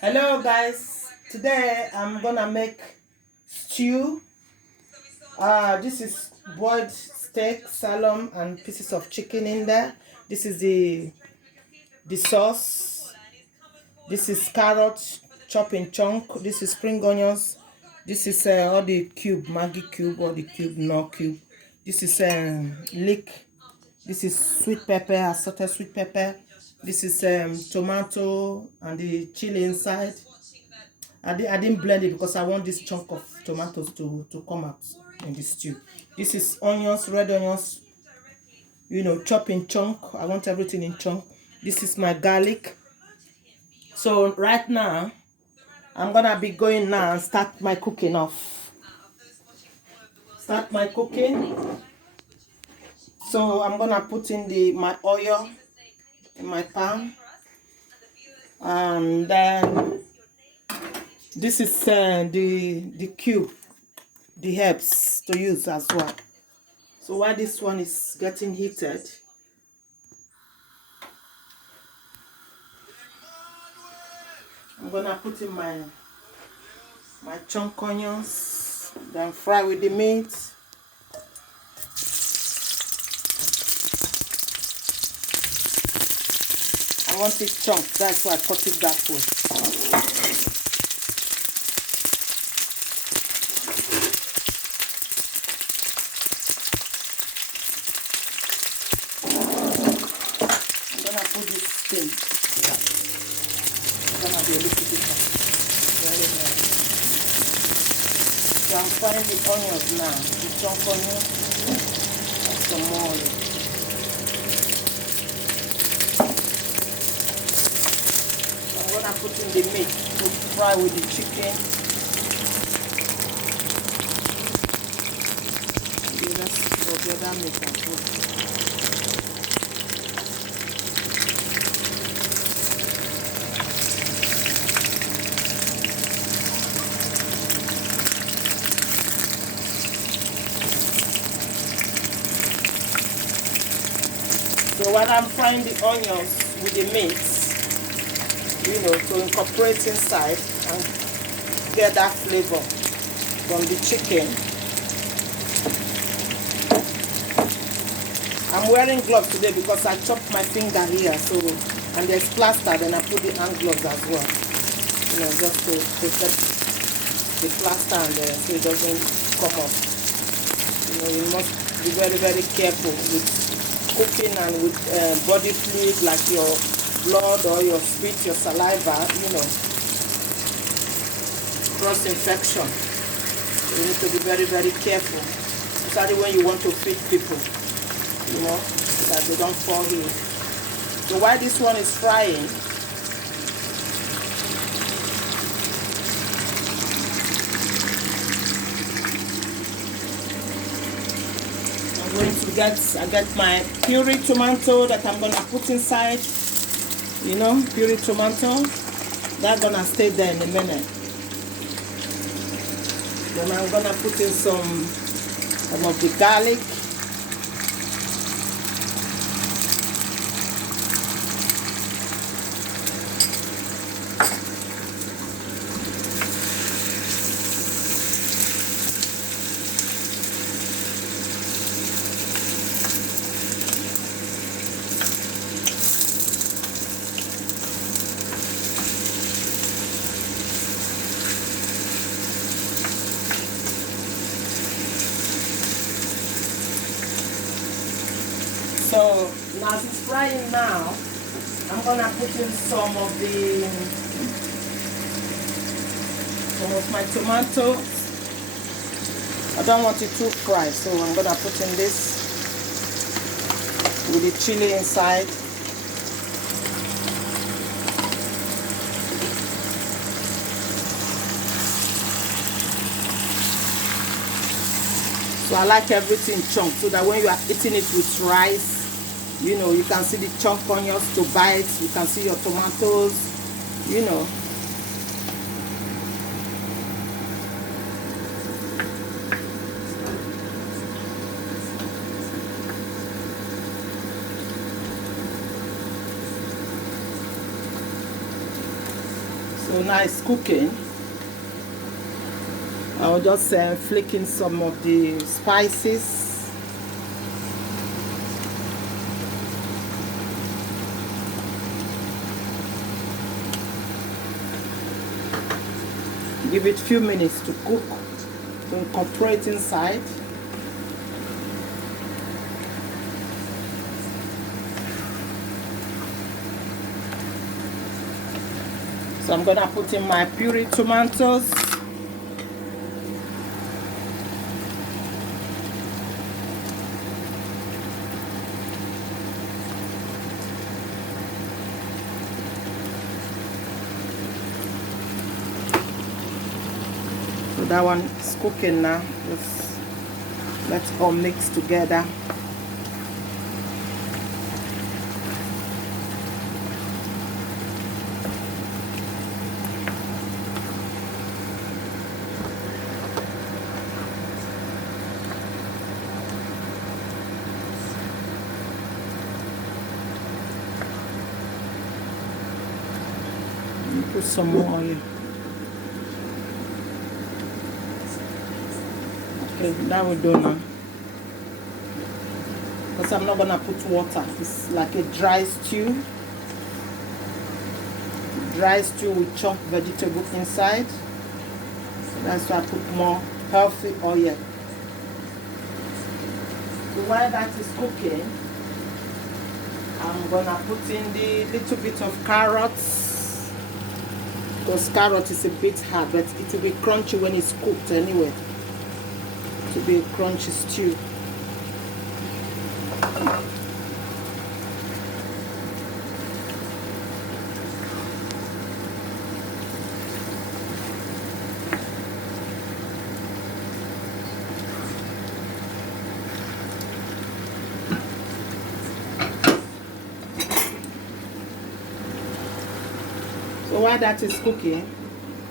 Hello guys, today I'm gonna make stew. This is boiled steak, sirloin, and pieces of chicken in there. This is the sauce. This is carrots chopped in chunk. This is spring onions. This is all the cube, Maggi cube, or the cube, no cube. This is leek. This is sweet pepper, assorted sweet pepper. This is tomato and the chili inside. I didn't blend it because I want this chunk of tomatoes to come out in the stew. This is onions, red onions, chop in chunk. I want everything in chunk. This is my garlic. So right now, I'm gonna be going now and start my cooking off. Start my cooking. So I'm gonna put in my oil in my pan, and then this is the cube, the herbs to use as well. So while this one is getting heated, I'm gonna put in my chunk onions, then fry with the meat. I want it chunked, that's why I cut it that way. I'm gonna put this thing. It's gonna be a little bit very nice. So I'm frying the onions now. The chunk onions and some more oil. So I'm gonna put in the meat to fry with the chicken. The rest of the other meat and food. So while I'm frying the onions with the meat, to incorporate inside and get that flavor from the chicken. I'm wearing gloves today because I chopped my finger here, and there's plaster, then I put the hand gloves as well. Just to protect the plaster and so it doesn't come up. You must be very, very careful with cooking and with body fluid like your blood or your spit, your saliva, cross infection. So you need to be very, very careful, especially when you want to feed people, so that they don't fall ill. So while this one is frying, I get my puree tomato that I'm gonna put inside. Puree tomato. That's gonna stay there in a minute. Then I'm gonna put in some of the garlic. So now as it's frying now, I'm gonna put in some of my tomatoes. I don't want it too fried, so I'm gonna put in this with the chili inside. So I like everything chunked so that when you are eating it with rice, you can see the chunk onions to bite, you can see your tomatoes, So now it's cooking. I'll just flick in some of the spices. Give it a few minutes to cook, to incorporate inside. So I'm gonna put in my pureed tomatoes. So that one is cooking now. Just let's all mix together. Put some more oil. Okay, that will do now. Because I'm not gonna put water. It's like a dry stew. Dry stew with chopped vegetable inside. So that's why I put more healthy oil. So while that is cooking, I'm gonna put in the little bit of carrots. Because carrot is a bit hard, but it will be crunchy when it's cooked anyway. It will be a crunchy stew. So while that is cooking,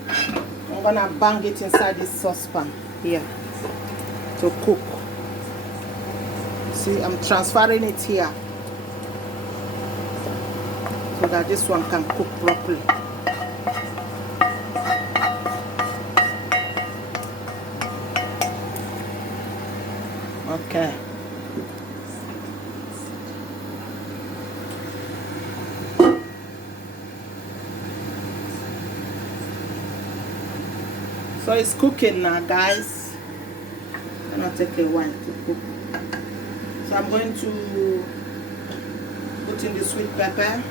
I'm gonna bang it inside this saucepan here to cook. See, I'm transferring it here so that this one can cook properly. Okay. So it's cooking now, guys. It's gonna take a while to cook. So I'm going to put in the sweet pepper.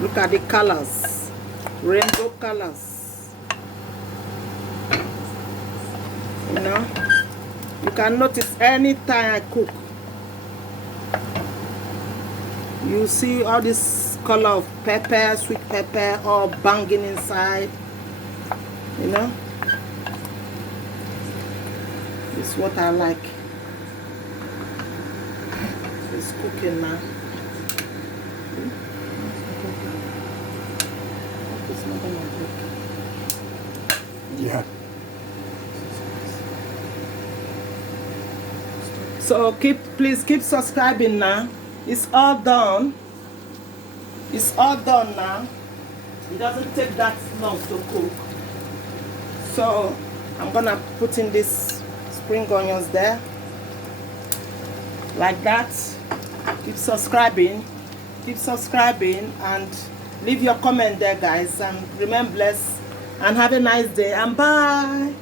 Look at the colors, rainbow colors. You know, you can notice anytime I cook, you see all this color of pepper, sweet pepper, all banging inside. You know, it's what I like. It's cooking now. It's not gonna cook. Yeah. So please keep subscribing now. It's all done. It's all done now. It doesn't take that long to cook. So I'm gonna put in this spring onions there. Like that. Keep subscribing. Keep subscribing and leave your comment there, guys. And remain blessed and have a nice day. And bye.